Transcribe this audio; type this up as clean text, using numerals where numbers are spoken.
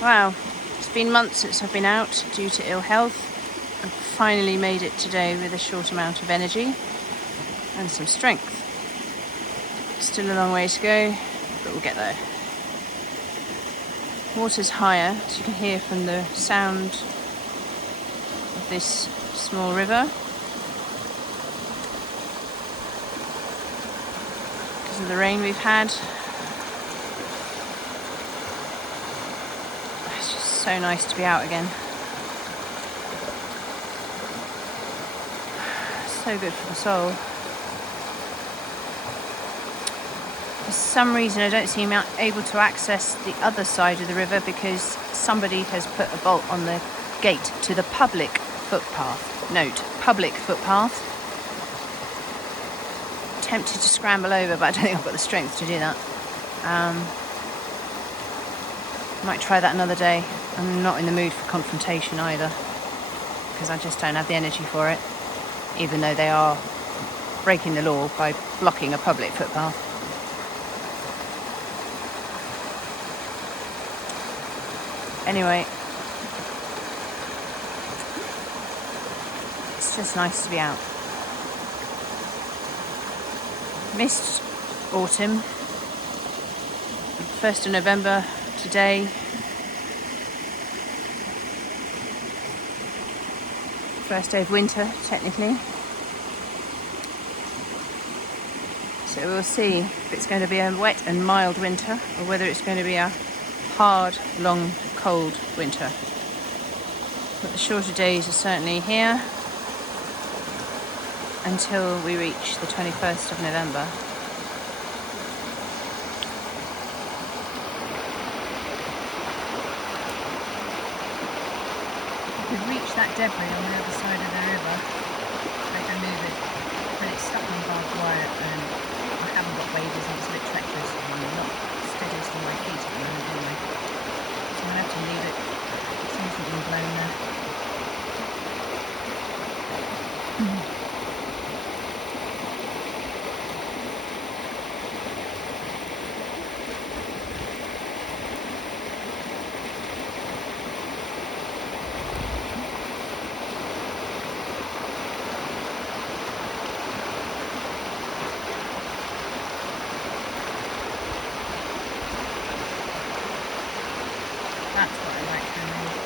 Wow, it's been months since I've been out due to ill health. I've finally made it today with a short amount of energy and some strength. Still a long way to go, but we'll get there. Water's higher, as you can hear from the sound of this small river. Because of the rain we've had. It's just so nice to be out again. So good for the soul. For some reason I don't seem able to access the other side of the river because somebody has put a bolt on the gate to the public footpath. Note, public footpath. Tempted to scramble over, but I don't think I've got the strength to do that. Might try that another day. I'm not in the mood for confrontation either, because I just don't have the energy for it, even though they are breaking the law by blocking a public footpath. Anyway, it's just nice to be out. Missed autumn. 1st of November today. First day of winter, technically. So we'll see if it's going to be a wet and mild winter or whether it's going to be a hard, long, cold winter. But the shorter days are certainly here until we reach the 21st of November. We've reached that debris on the other side of the river. I can move it, but it's stuck on barbed wire and I haven't got waders and it's a bit treacherous and I'm not steadiest on my feet at the moment anyway. So I have to leave it. It seems to be blown there. That's what I like to know.